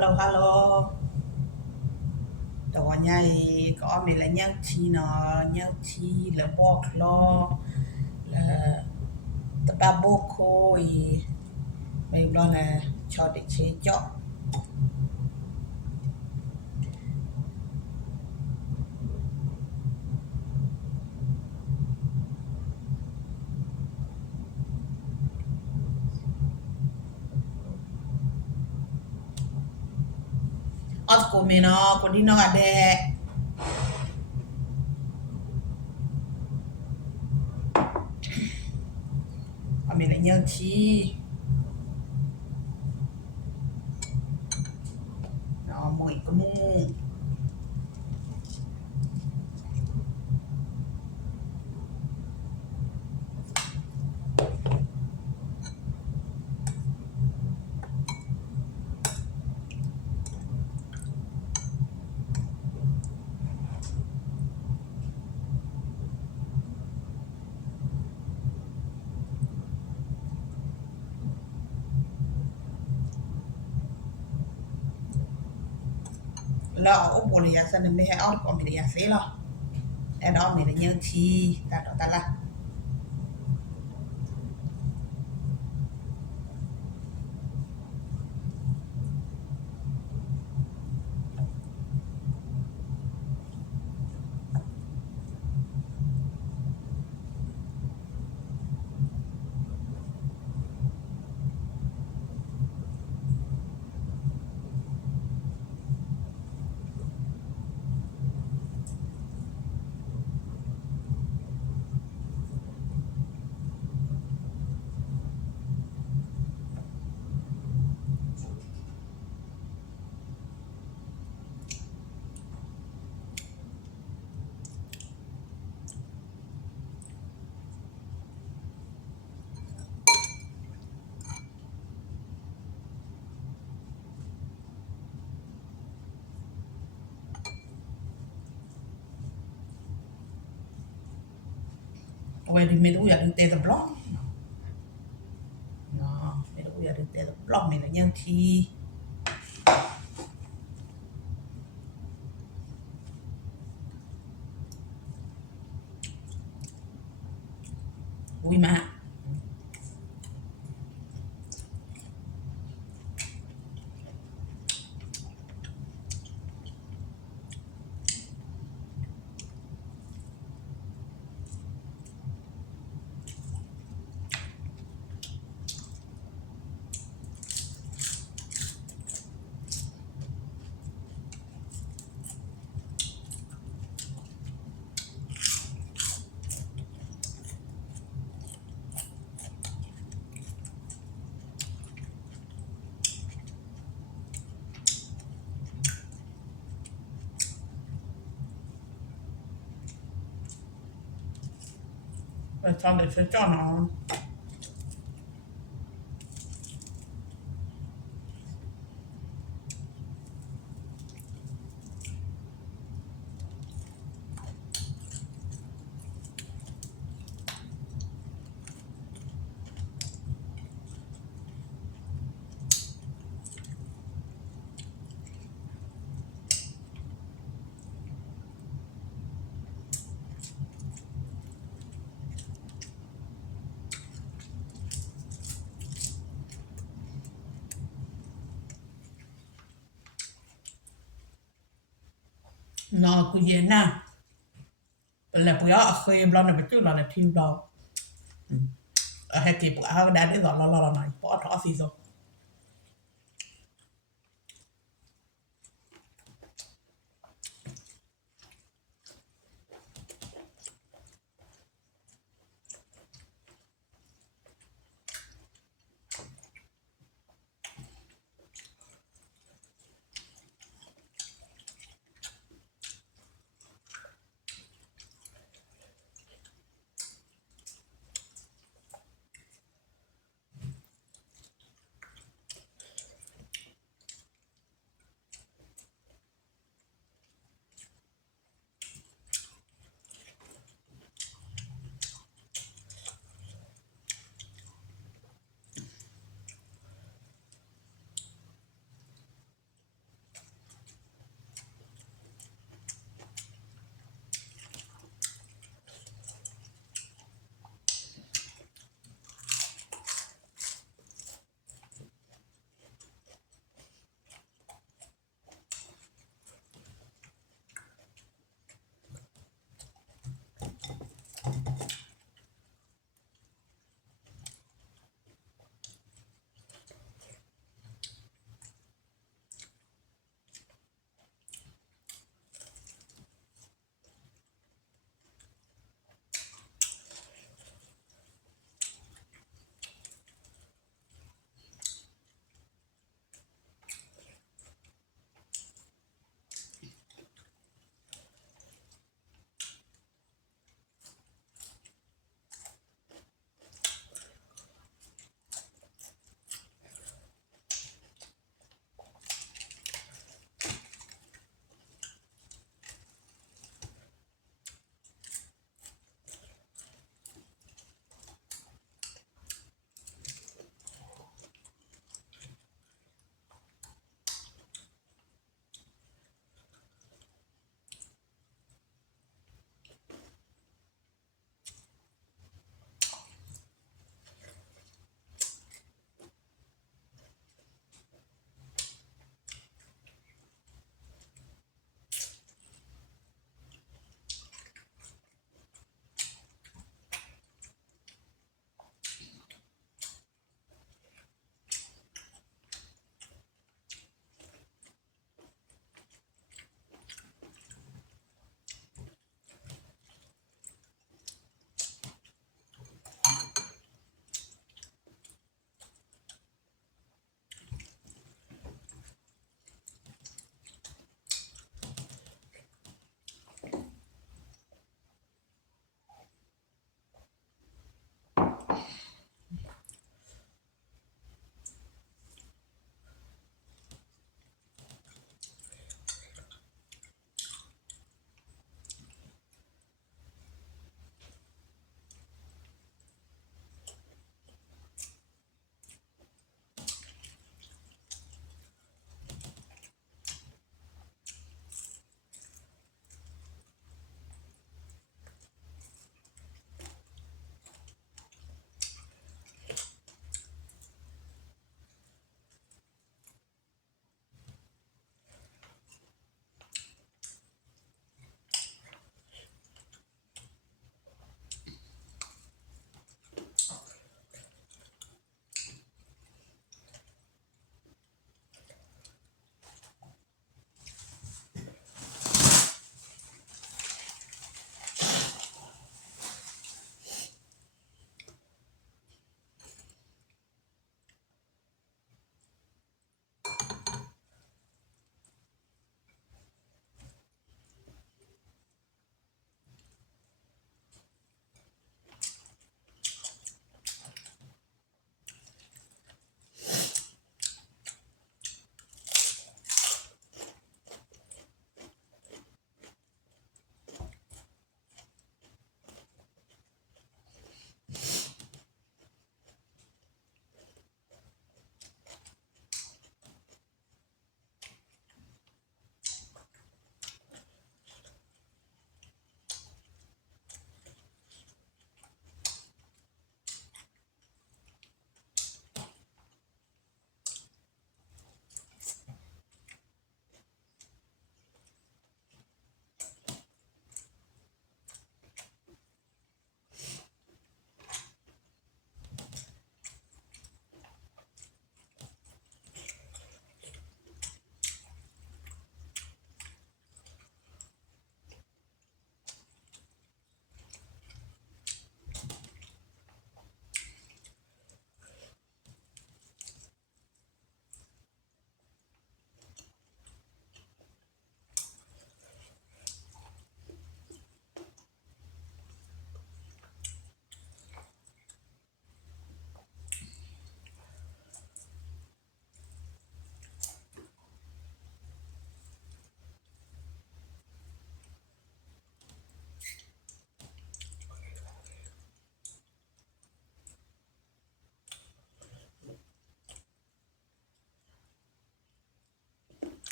Hello. Tao nhai có mày là nhang chi nó nhang chi là bọc lo là tao ba bô khôi mày lo là cho để chế chọ ớt của mày nó có đi nó à đẻ mày là nhang chi nó mùi cái mu lo ở bộ này ra nên mày hay ớt của mày là xế lo em đó mày là nhang chi ta đó ta là quay đi mày đuổi được tê tập blog nó mày đuổi được tê tập blog mày là nhang chi ui mà rồi xong để cho nó nó cứ vậy nè là bữa khi em lo này chứ là thêm đâu hay thì bữa đã đến rồi lo này bỏ thọ gì rồi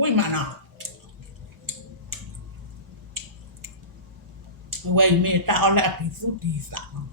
vui mà nó vậy mẹ tao là thì suốt thì sao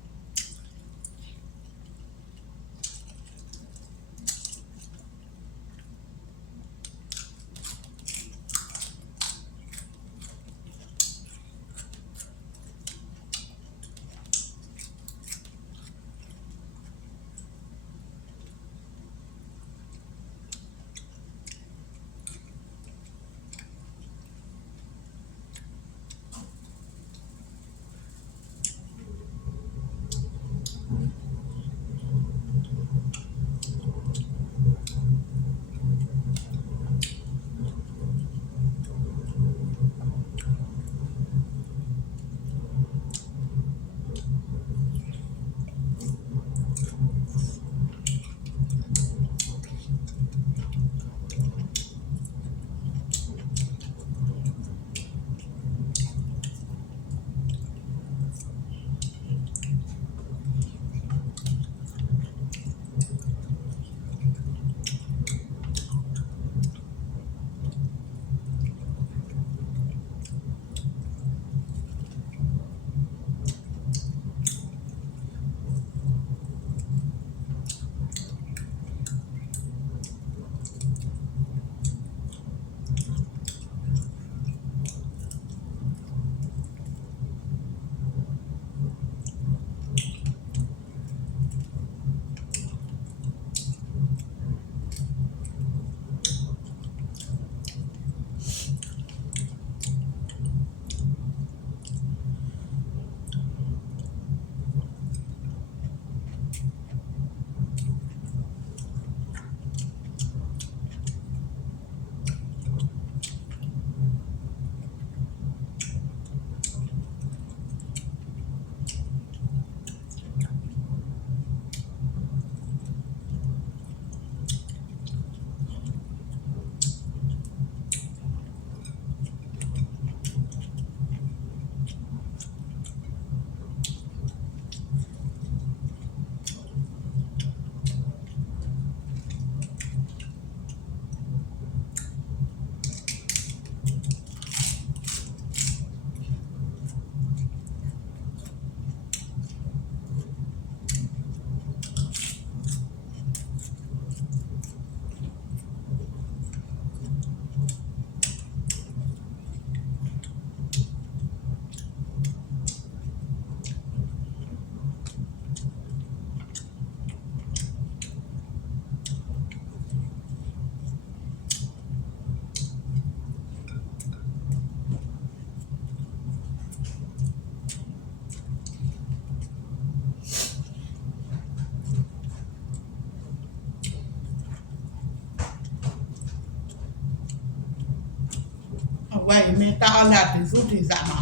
vậy mẹ tao là thì suốt thì sao mà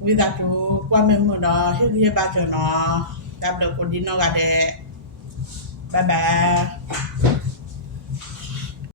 bây giờ chú qua mình một đó hết đi ba cho nó đạp được con đi nó gà đẻ bye bye